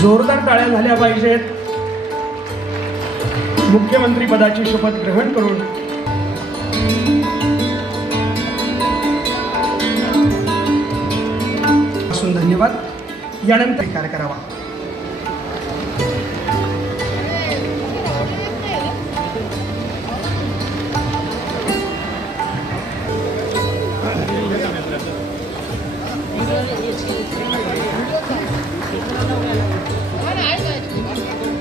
जोरदार टाळ्या झाल्या पाहिजेत। मुख्यमंत्री पदाची शपथ ग्रहण करून धन्यवाद। यानंतर कार्य करावा।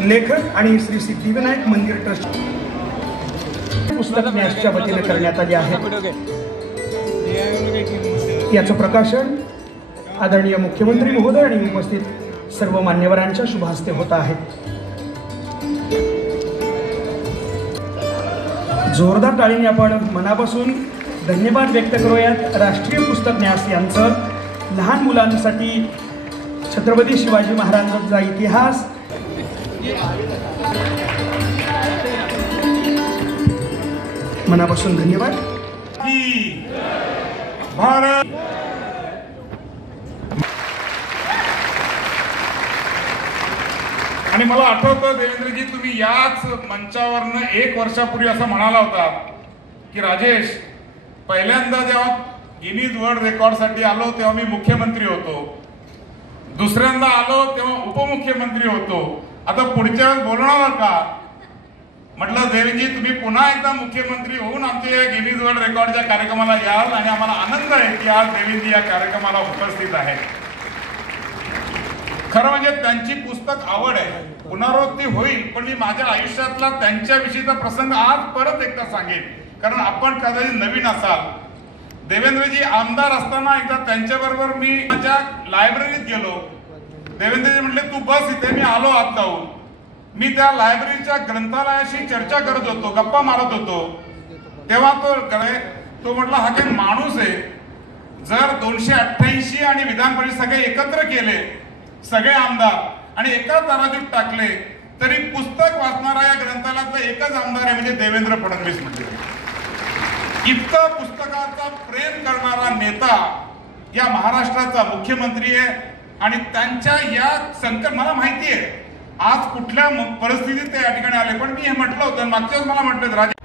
लेखक आणि श्री सिद्धिविनायक मंदिर ट्रस्ट पुस्तक न्यासच्या वतीने करण्यात आले आहे। याचं प्रकाशन आदरणीय मुख्यमंत्री महोदय आणि उपस्थित सर्व मान्यवरांच्या शुभ हस्ते होत आहे। जोरदार टाळीने आपण मनापासून धन्यवाद व्यक्त करूयात। राष्ट्रीय पुस्तक न्यास यांचं लहान मुलांसाठी छत्रपती शिवाजी महाराजांचा इतिहास मनापासून धन्यवाद। भारत आणि मला आठवतं देवेंद्रजी, तुम्ही याच मंचावरनं 1 वर्षापूर्वी असं म्हणाला होता की राजेश, पहिल्यांदा जेव्हा गिनीज वर्ल्ड रेकॉर्डसाठी आलो तेव्हा मी मुख्यमंत्री होतो, दुसऱ्यांदा आलो तेव्हा उपमुख्यमंत्री होतो, आता पुढच्या वेळेस बोलणार का? म्हटलं देवेंद्रजी, तुम्ही पुन्हा एकदा मुख्यमंत्री होऊन आमच्या गिनीज वर्ल्ड रेकॉर्डच्या कार्यक्रमाला याल आणि आम्हाला आनंद आहे की आज देवेंद्रजी या कार्यक्रमाला उपस्थित आहेत। खरं म्हणजे त्यांची पुस्तक आवड आहे, पुनरावृत्ती होईल, पण मी माझ्या आयुष्यातला त्यांच्याविषयीचा प्रसंग आज परत एकदा सांगेन, कारण आपण कदाचित नवीन असाल। देवेंद्रजी आमदार असताना एकदा त्यांच्याबरोबर मी माझ्या लायब्ररीत गेलो। देवेंद्रजी म्हटले, तू बस इथे, मी आलो आत जाऊन। मी त्या लायब्ररीच्या ग्रंथालयाशी चर्चा करत होतो, गप्पा मारत होतो, तेव्हा तो म्हटला, हा काही माणूस आहे, जर 288 आणि विधान परिषद सगळे एकत्र केले, सगळे आमदार आणि एका तराजूत टाकले तरी पुस्तक वाचणारा या ग्रंथालयातला एकच आमदार आहे, म्हणजे देवेंद्र फडणवीस म्हणजे। इतका पुस्तकाचा प्रेम करणारा नेता या महाराष्ट्राचा मुख्यमंत्री आहे आणि त्यांच्या या संकट, मला माहिती आहे आज कुठल्या परिस्थितीत ते या ठिकाणी आले, पण मी हे म्हटलं होतं मागच्याच, मला म्हटलं राजे